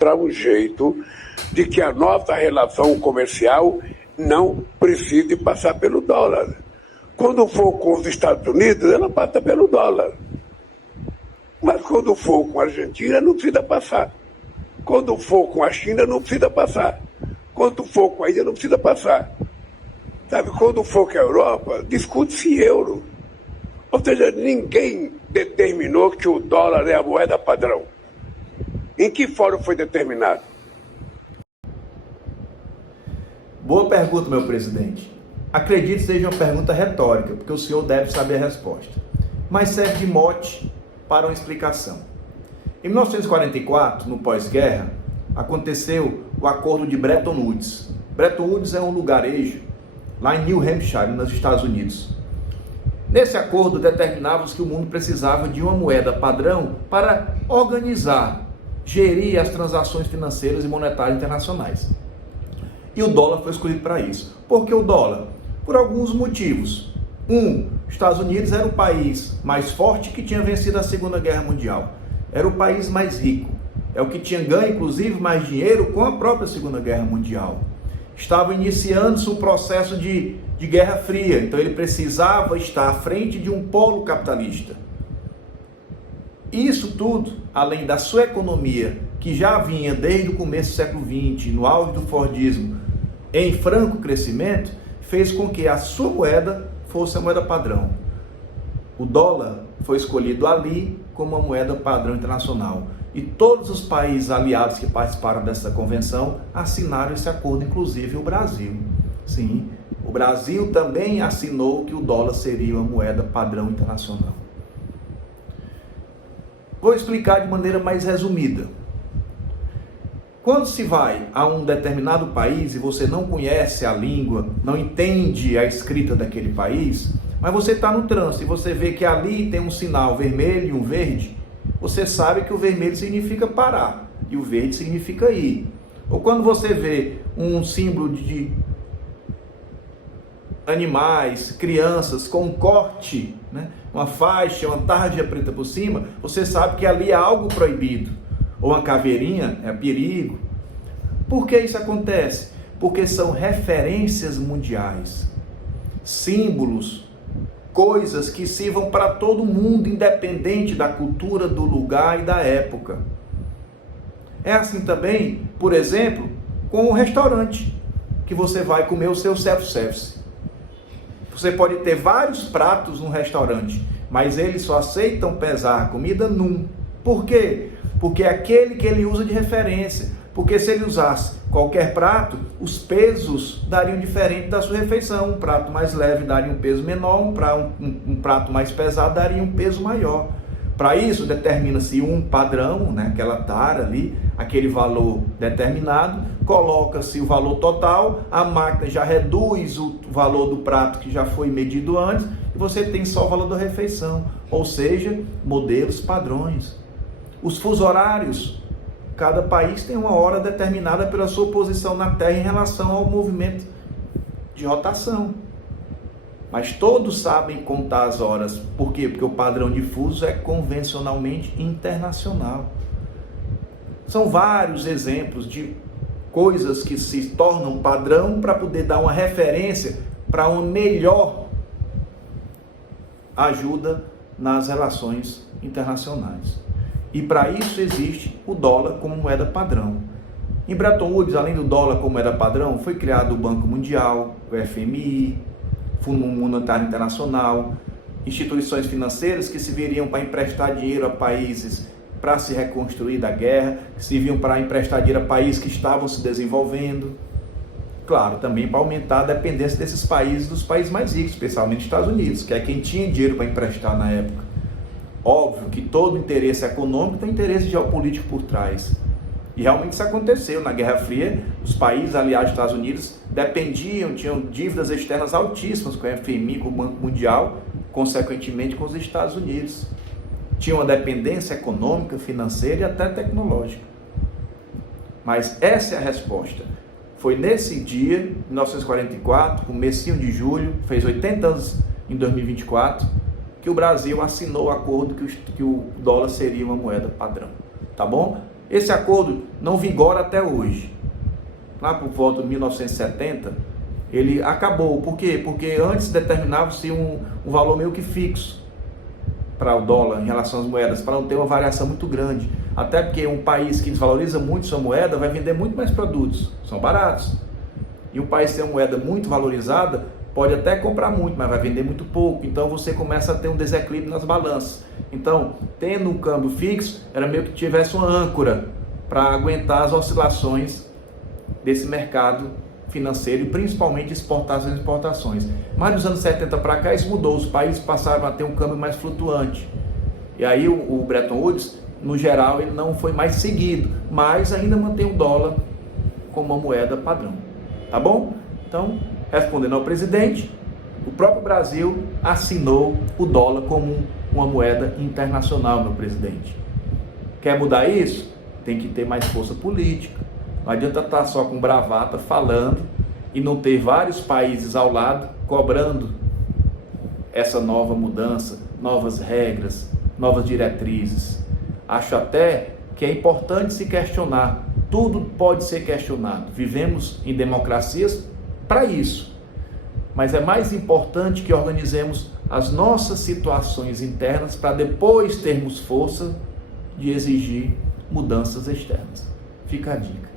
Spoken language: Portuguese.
encontrar um jeito de que a nossa relação comercial não precise passar pelo dólar. Quando for com os Estados Unidos, ela passa pelo dólar. Mas quando for com a Argentina, não precisa passar. Quando for com a China, não precisa passar. Quando for com a Índia, não precisa passar. Sabe, quando for com a Europa, discute-se euro. Ou seja, ninguém determinou que o dólar é a moeda padrão. Em que fórum foi determinado? Boa pergunta, meu presidente. Acredito que seja uma pergunta retórica, porque o senhor deve saber a resposta. Mas serve de mote para uma explicação. Em 1944, no pós-guerra, aconteceu o Acordo de Bretton Woods. Bretton Woods é um lugarejo lá em New Hampshire, nos Estados Unidos. Nesse acordo determinava-se que o mundo precisava de uma moeda padrão para organizar, gerir as transações financeiras e monetárias internacionais. E o dólar foi escolhido para isso. Por que o dólar? Por alguns motivos. Os Estados Unidos era o país mais forte que tinha vencido a Segunda Guerra Mundial. Era o país mais rico. É o que tinha ganho, inclusive, mais dinheiro com a própria Segunda Guerra Mundial. Estava iniciando-se um processo de Guerra Fria, então ele precisava estar à frente de um polo capitalista. Isso tudo, além da sua economia, que já vinha desde o começo do século XX, no auge do Fordismo, em franco crescimento, fez com que a sua moeda fosse a moeda padrão. O dólar foi escolhido ali como uma moeda padrão internacional. E todos os países aliados que participaram dessa convenção assinaram esse acordo, inclusive o Brasil. Sim, o Brasil também assinou que o dólar seria uma moeda padrão internacional. Vou explicar de maneira mais resumida. Quando se vai a um determinado país e você não conhece a língua, não entende a escrita daquele país, mas você está no trânsito e você vê que ali tem um sinal vermelho e um verde, você sabe que o vermelho significa parar e o verde significa ir. Ou quando você vê um símbolo de animais, crianças com um corte, uma faixa, uma tarja preta por cima, você sabe que ali há algo proibido. Ou uma caveirinha é perigo. Por que isso acontece? Porque são referências mundiais, símbolos, coisas que sirvam para todo mundo, independente da cultura, do lugar e da época. É assim também, por exemplo, com o restaurante, que você vai comer o seu self-service. Você pode ter vários pratos num restaurante, mas eles só aceitam pesar a comida num. Por quê? Porque é aquele que ele usa de referência. Porque se ele usasse qualquer prato, os pesos dariam diferente da sua refeição. Um prato mais leve daria um peso menor, um prato mais pesado daria um peso maior. Para isso, determina-se um padrão, aquela tara ali, aquele valor determinado, coloca-se o valor total, a máquina já reduz o valor do prato que já foi medido antes, e você tem só o valor da refeição, ou seja, modelos padrões. Os fusos horários, cada país tem uma hora determinada pela sua posição na Terra em relação ao movimento de rotação. Mas todos sabem contar as horas. Por quê? Porque o padrão de fuso é convencionalmente internacional. São vários exemplos de coisas que se tornam padrão para poder dar uma referência para uma melhor ajuda nas relações internacionais. E para isso existe o dólar como moeda padrão. Em Bretton Woods, além do dólar como moeda padrão, foi criado o Banco Mundial, o FMI, Fundo Monetário Internacional, instituições financeiras que serviriam para emprestar dinheiro a países para se reconstruir da guerra, que serviam para emprestar dinheiro a países que estavam se desenvolvendo. Claro, também para aumentar a dependência desses países dos países mais ricos, especialmente Estados Unidos, que é quem tinha dinheiro para emprestar na época. Óbvio que todo interesse econômico tem interesse geopolítico por trás. E realmente isso aconteceu. Na Guerra Fria, os países aliados dos Estados Unidos dependiam, tinham dívidas externas altíssimas com o FMI, com o Banco Mundial, consequentemente com os Estados Unidos. Tinham uma dependência econômica, financeira e até tecnológica. Mas essa é a resposta. Foi nesse dia, 1944, comecinho de julho, fez 80 anos em 2024, que o Brasil assinou o acordo que o dólar seria uma moeda padrão. Tá bom? Esse acordo não vigora até hoje. Lá por volta de 1970, ele acabou. Por quê? Porque antes determinava-se um valor meio que fixo para o dólar em relação às moedas, para não ter uma variação muito grande. Até porque um país que desvaloriza muito sua moeda vai vender muito mais produtos, são baratos. E um país que tem uma moeda muito valorizada pode até comprar muito, mas vai vender muito pouco. Então você começa a ter um desequilíbrio nas balanças. Então, tendo um câmbio fixo, era meio que tivesse uma âncora para aguentar as oscilações desse mercado financeiro e principalmente exportações e importações. Mas nos anos 70 para cá isso mudou, os países passaram a ter um câmbio mais flutuante. E aí o Bretton Woods, no geral, ele não foi mais seguido, mas ainda mantém o dólar como uma moeda padrão. Tá bom? Então, respondendo ao presidente, o próprio Brasil assinou o dólar como uma moeda internacional, meu presidente. Quer mudar isso? Tem que ter mais força política. Não adianta estar só com bravata falando e não ter vários países ao lado cobrando essa nova mudança, novas regras, novas diretrizes. Acho até que é importante se questionar. Tudo pode ser questionado. Vivemos em democracias para isso. Mas é mais importante que organizemos as nossas situações internas para depois termos força de exigir mudanças externas. Fica a dica.